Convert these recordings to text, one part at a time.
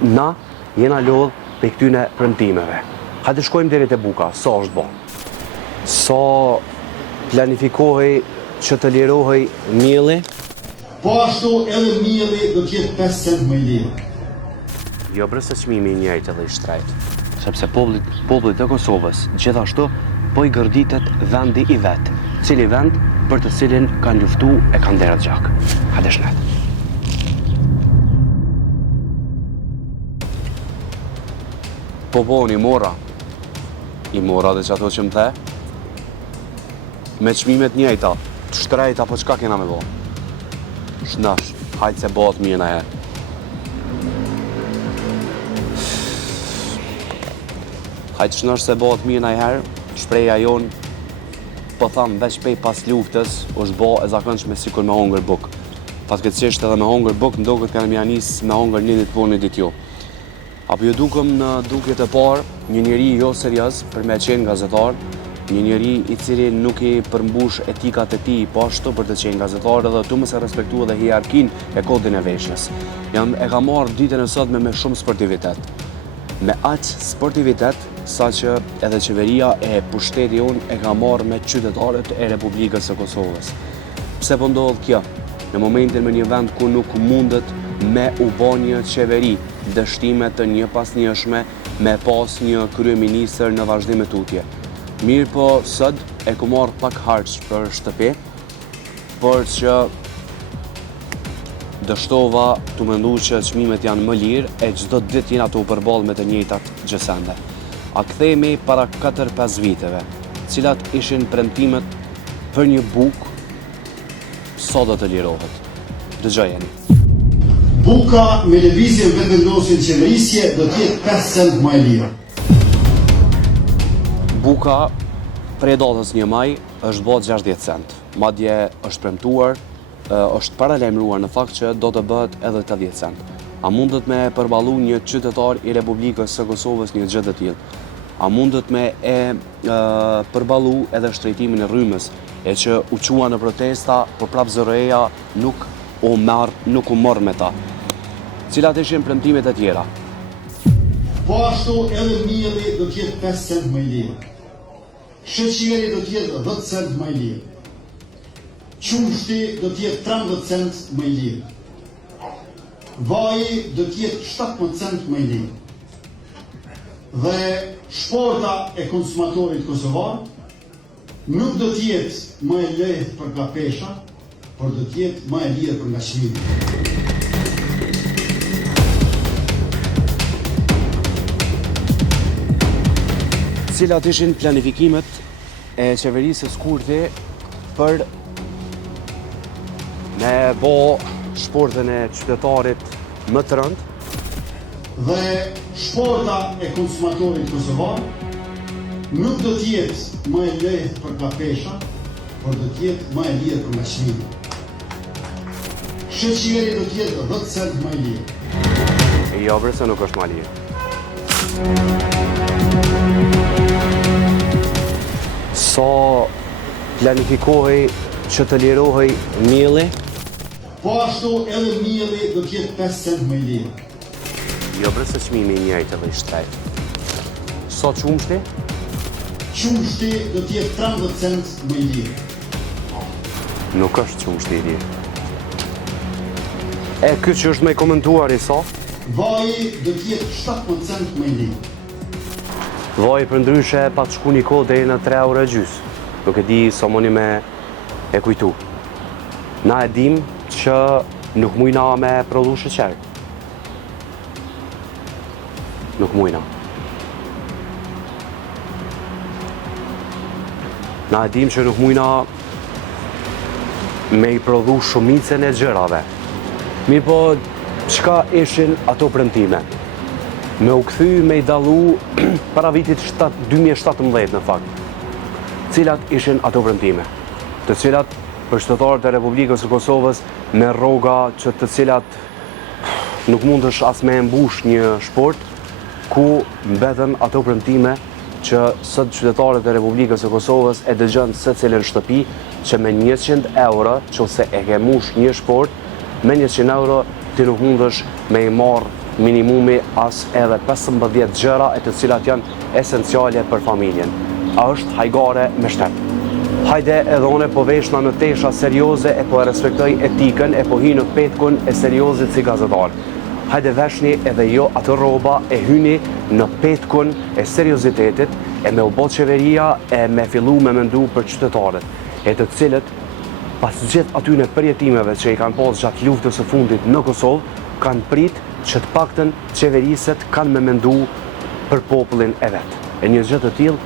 Na jena lodh për këtyne premtimeve. Hajde shkojmë deri te buka, sa është bo. Sa planifikohej që të lirohej mielli. Po ashtu edhe mielli do t'jetë 5 cent më i lirë. Jo bre se çmimi i njëjtë edhe i shtrejt. Sepse populli të Kosovës gjithashtu po i gërditet vendi i vet, cili vend për të cilin kanë luftu e kanë derë gjak. Hajde shnet. Po i mora dhe që ato që më the, me çmimet njëjta, të shtrejta, po çka kena me bo? Shnash, hajtë se bëhet mirë na herë. Hajtë shnash se bëhet mirë na herë, shpreja jonë, po thamë veç pej pas luftës, është bo e zakonshme sikur me hongër buk. Fatkeqësisht edhe me hongër buk, ndoket kanë mja nis me hongër një ditë po një ditë jo. Apo ju dukëm në dukjet e parë, një njeri jo serioz për me qenë gazetar, një njeri i cili nuk i përmbush etikat e tij po ashtu për të qenë gazetar edhe tu mos e respektua dhe hierarkin e kodin e veshjes. E ka marrë ditën e sotme me shumë sportivitet. Me aq sportivitet, sa që edhe qeveria e pushteti unë e ka marrë me qytetarët e Republikës së Kosovës. Pse po ndodh kjo? Në momentin me një vend ku nuk mundet me u bë një qeveri, dështime të një pas njëshme me pas një kryeministër në vazhdim e tutje. Mirë po sot e ku marrë pak harç për shtëpi, por që dështova të mendu që çmimet janë më lirë e çdo ditë jena të u përballë me të njëjtat gjësende. A kthehemi para 4-5 viteve, cilat ishin premtimet për një bukë, sa do të lirohet. Dëgjojeni. Buka me lëvizjen vetëvendosjen qeverisje do t'jetë 5 cent më e lirë. Buka prej datës 1 maj është bërë 60 cent. Madje është premtuar, është paralajmëruar në fakt që do të bëhet edhe 80 cent. A mundet me përballu një qytetar i Republikës së Kosovës një gjë të tillë? A mundet me përballu edhe shtrejtimin e rrymës, e që u qua në protesta, por prap zëroja nuk u morr me ta. Cilat ishin premtimet e tjera? Po ashtu edhe mielli do t'jetë 5 cent më i lirë. Sheqeri do t'jetë 10 cent më i lirë. Qumshti do t'jetë 13 cent më i lirë. Vaji do t'jetë 17 cent më i lirë. Dhe shporta e konsumatorit kosovar nuk do t'jetë më e lehtë për nga pesha, por do t'jetë më e lirë për nga çmimi. Cilat ishin planifikimet e qeverisë së Kurthi për me bo shportën e qytetarit më të rënd? Dhe shporta e konsumatorit kosovar nuk do t'jetë më e lehtë për nga pesha, por do t'jetë më e lirë për nga çmimi. Sheqeri do t'jetë 10 cent më i lirë. Jo bre se nuk është më lirë. Sa planifikohej që të lirohej mielli? Po ashtu edhe mielli do t'jetë 5 cent më i lirë. Jo bre se çmimi i njëjtë edhe i shtrejt. Sa qumshti? Qumshti do t'jetë 13 cent më i lirë. Nuk është qumshti i lirë. E këtë që është me komentuar i sa? Vaji do t'jetë 17 cent më i lirë. Vaji për ndryshe pa të shku një kohë deri në 3 euro e gjys. Nuk e di sa moni me e kujtu. Na e dim që nuk mujna me prodhu sheqer. Nuk mujna. Na e dim që nuk mujna me i prodhu shumicën e gjërave. Mirë po, çka ishin ato premtime? Me u kthy me i dallu para vitit 2017 në fakt. Cilat ishin ato premtime? Të cilat për qytetarët e Republikës së Kosovës me rroga që të cilat nuk mundesh as me mbush një shport, ku mbeten ato premtime që sot qytetarët e Republikës së Kosovës e dëgjojnë secilën shtëpi që me 100 euro, nëse e ke mbush një sport, me 100 euro ti nuk mundesh me i marr minimumi as edhe 15 gjëra e të cilat janë esenciale për familjen. A është hajgare me shtet. Hajde edhe one po veshna në tesha serioze e po e respektoj etikën e po hi në petkun e seriozit si gazetar. Hajde veshni edhe jo atë rroba e hyni në petkun e seriozitetit e me u bot qeveria e me fillu me mendu për qytetarët, e të cilët pas gjithë atyne përjetimeve që i kanë pas gjatë luftës së fundit në Kosovë, kanë prit që të paktën qeveriset kanë me mendu për popullin e vetë. E një gjë të tillë,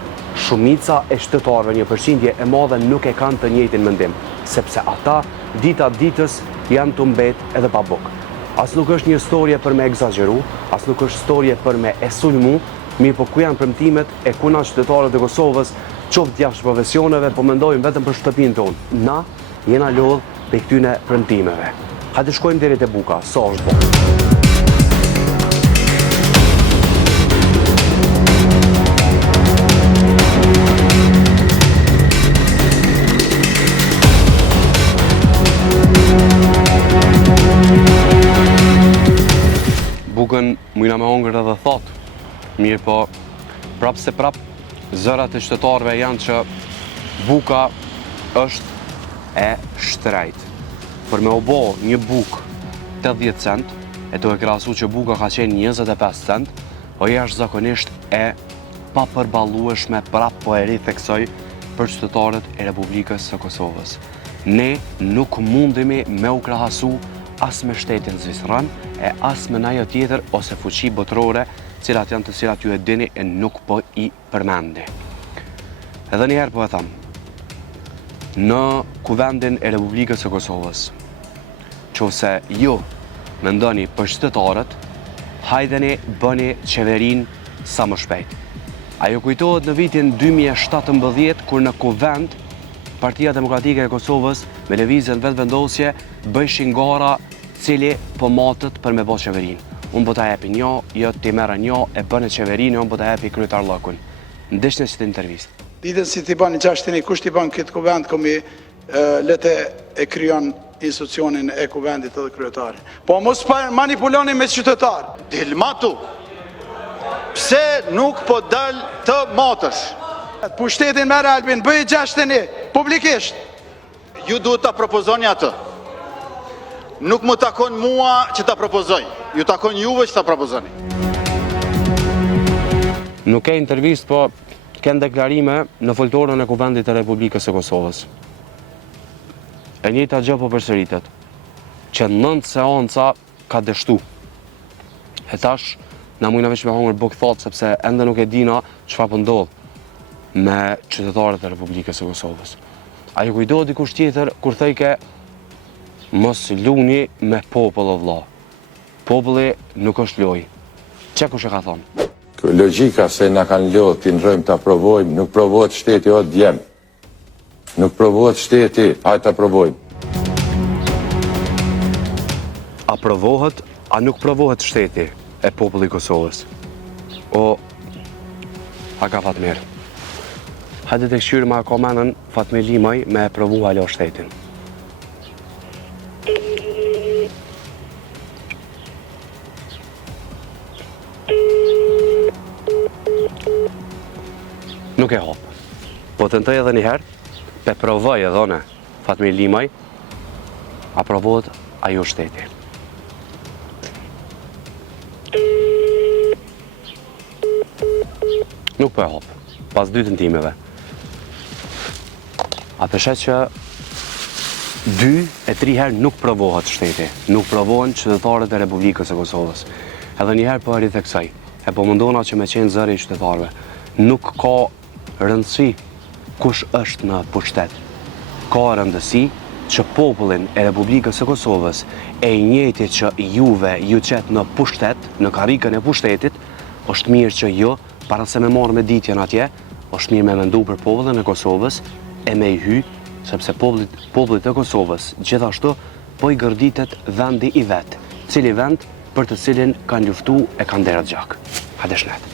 shumica e qytetarëve, një përqindje e madhe nuk e kanë të njëjtin mendim, sepse ata dita ditës janë të mbet edhe pa bukë. As nuk është një storje për me egzageru, as nuk është storje për me e sulmu, mirë po ku janë premtimet e ku na qytetarët e Kosovës, qoftë jashtë profesioneve, po mendojmë vetëm për shtëpinë tonë. Na jena lodh për këtyne premtimeve. Hajde shkojmë deri te buka, sa është bo. Bukën mujna me hongër edhe thot, mirë po prap se prap zërat e qytetarëve janë që buka është e shtrejt. Për me u bo një buk 80 cent, e do e krahasu që buka ka qenë 25 cent, o jashtë zakonisht e pa përballueshme, prap po e ritheksoj për qytetarët e Republikës së Kosovës. Ne nuk mundemi me u krahasu as me shtetin Zvicran e as me najo tjetër ose fuqi botërore, cilat janë të cilat ju e dini e nuk po i përmendi. Edhe njëherë po e tham, në kuvendin e Republikës së Kosovës, qofse ju mendoni për qytetarët, hajdeni bëni qeverin sa më shpejt. Ajo kujtohet në vitin 2017, kur në kuvend Partia Demokratike e Kosovës me lëvizjen vetëvendosje bëjshin gara cili po matët për me bo qeverin. Unë po ta jepi një, jo ti merë një, e bënë qeverin, unë po ta jepi kryetar llokun. Ndeshne si të intervistë. Ditën si t'i bani gjashtini, kush t'i ban këtë kuvend, komi lete e kryon institucionin e kuvendit edhe kryetari. Po mos manipuloni me qytetar. Dilmatu, pse nuk po dal të matësh? Pushtetin merë Albin, bëj gjashtini, publikisht. Ju duhet ta propozoni atë. Nuk më takon mua që ta propozoj. Ju takon juve që ta propozoni. Nuk ke intervistë, po kënë deklarime në foltorën e kuvendit e Republikës së Kosovës. E njëjta gjë po përsëritet, që 9 seanca ka dështu. E tash, na mujna veç me hongër buk thot, sepse ende nuk e dina çfarë po ndodh me qytetarët e Republikës së Kosovës. A ju kujtohet dikush tjetër kur thejke mos luni me popull o vlla. Populli nuk është loj. Çe kush e ka thonë? Logjika se na kanë lodhë t'i ndrojmë t'a provojmë, nuk provohet shteti o djem. Nuk provohet shteti, hajtë t'a provojmë. A provohet, a nuk provohet shteti e populli i Kosovës? O, a ka Fatmirë. Hajde të këshyrë ma komenën Fatmir Limaj me e provu halo shtetin. Nuk e hopë. Po të nëtëj edhe njëherë, pe provoj edhe ne Fatmir Limaj, a provohet ajo shteti. Nuk po e hopë, pas 2 tentimeve. A peshet që 2 e 3 herë nuk provohet shteti, nuk provohen qytetarët e Republikës së Kosovës. Edhe njëherë po e ritheksoj, e po mundona që me qenë zëri i qytetarëve. Nuk ka rëndësi kush është në pushtet. Ka rëndësi që popullin e Republikës së Kosovës e i njëjti që juve ju qetë në pushtet, në karikën e pushtetit, është mirë që jo, para se me marrë me ditjen atje, është mirë me mendu për popullin e Kosovës e me i hy, sepse popullit e Kosovës gjithashtu po i gërditet vendi i vetë, cili vend për të cilin kanë luftu e kanë derët gjak. Hajde shnet.